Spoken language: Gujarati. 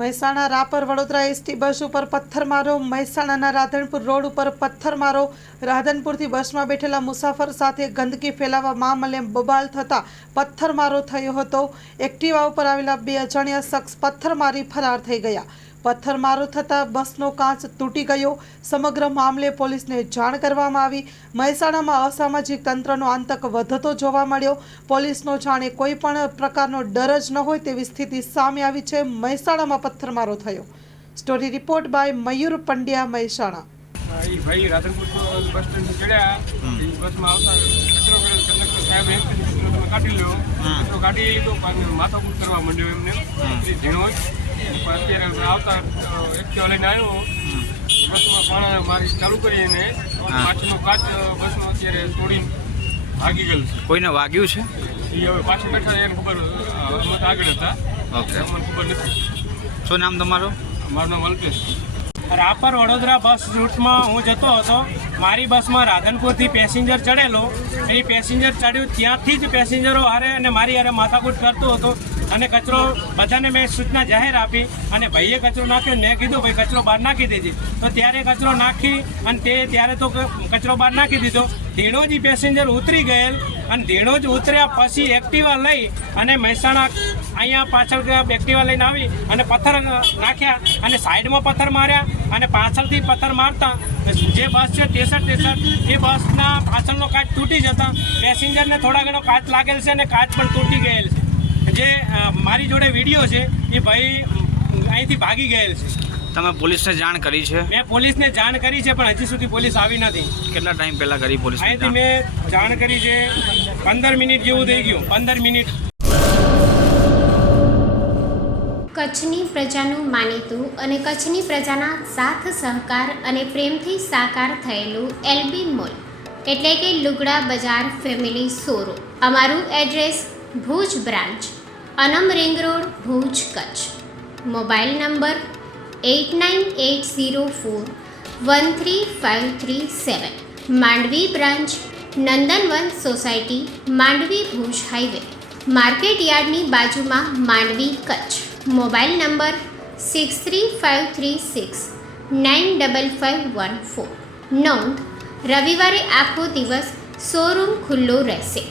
મહેસાણા રાપર વડોદરા એસટી બસ ઉપર પથ્થરમારો। મહેસાણાના રાધનપુર રોડ ઉપર પથ્થરમારો। રાધનપુરથી બસમાં બેઠેલા મુસાફર સાથે ગંદકી ફેલાવવા મામલે બબાલ થતા પથ્થરમારો થયો હતો। એક્ટિવા ઉપર આવેલા બે અજાણ્યા શખ્સ પથ્થર મારી ફરાર થઈ ગયા। પથ્થરમારો થતાં બસનો કાચ તૂટી ગયો। સમગ્ર મામલે પોલીસને જાણ કરવામાં આવી। મહેસાણામાં અસામાજિક તંત્રનો આતંક વધતો જોવા મળ્યો। પોલીસનો જાણે કોઈ પણ પ્રકારનો ડર જ ન હોય તેવી સ્થિતિ સામે આવી છે। મહેસાણામાં પથ્થરમારો થયો। સ્ટોરી રિપોર્ટ બાય મયુર પંડ્યા, મહેસાણા। ભાઈ રાધનપુર બસ સ્ટેન્ડ ચડ્યા, બસમાં આવતા કચરો કર્યો, કંડક્ટર સાહેબ એમ તમે કાઢી લો, કચરો કાઢી લીધો, માથાકૂટ કરવા માંડ્યો એમને ઝીણો જ। અત્યારે આવતા એક્ટિવા લઈને આવ્યો, બસમાં પાણા મારી ચાલુ કરીને પાછળનો કાચ બસનો અત્યારે તોડીને ભાગી ગયેલ છે। કોઈને વાગ્યું છે? એ હવે પાછળ બેઠા એને ખબર, અમે તો આગળ હતા, અમને ખબર નથી। શું નામ તમારું? મારું નામ અલ્પેશ। રાપર વડોદરા બસ રૂટમાં હું જતો હતો। મારી બસમાં રાધનપુરથી પેસેન્જર ચડેલો, એ પેસેન્જર ચડ્યું ત્યાંથી જ પેસેન્જરો હારે અને મારી હારે માથાકૂટ કરતો હતો અને કચરો બધાને મેં સૂચના જાહેર આપી અને ભાઈએ કચરો નાખ્યો। મેં કીધું ભાઈ કચરો બહાર નાખી દેજે, તો ત્યારે કચરો નાખી અને ત્યારે તો કચરો બહાર નાખી દીધો। ધીણોજ પેસેન્જર ઉતરી ગયેલ અને ધીણોજ ઉતર્યા પછી એક્ટિવા લઈ અને મહેસાણા અહીંયા પાછળ એક્ટિવા લઈને આવી અને પથ્થર નાખ્યા અને સાઈડમાં પથ્થર માર્યા અને પાછળથી પથ્થર મારતા જે બસ છે 63 એ બસના પાછળનો કાચ તૂટી જતા પેસેન્જરને થોડા ઘણો કાચ લાગેલ છે અને કાચ પણ તૂટી ગયેલ છે। જે મારી જોડે વિડીયો છે એ ભાઈ અહીંથી ભાગી ગયેલ છે। તમે પોલીસને જાણ કરી છે? મેં પોલીસને જાણ કરી છે પણ હજી સુધી પોલીસ આવી નથી। કેટલા ટાઈમ પહેલા કરી પોલીસ? અહીંથી મેં જાણ કરી છે 15 મિનિટ જેવું થઈ ગયું, 15 મિનિટ। કચ્છની પ્રજાનું માનીતું અને કચ્છની પ્રજાના સાથ સહકાર અને પ્રેમથી સાકાર થયેલું એલબી મોલ એટલે કે લુગડા બજાર ફેમિલી શોરૂમ। અમારું address Bhuj branch, Anam ring road, Bhuj, Kutch. Mobile number 8980413537। Mandvi branch, Nandanvan society, Mandvi, Bhuj highway, market યાર્ડની બાજુમાં, માંડવી, કચ્છ। Mobile number 6353695514। નોંધ: રવિવારે આખો દિવસ શોરૂમ ખુલ્લો રહેશે।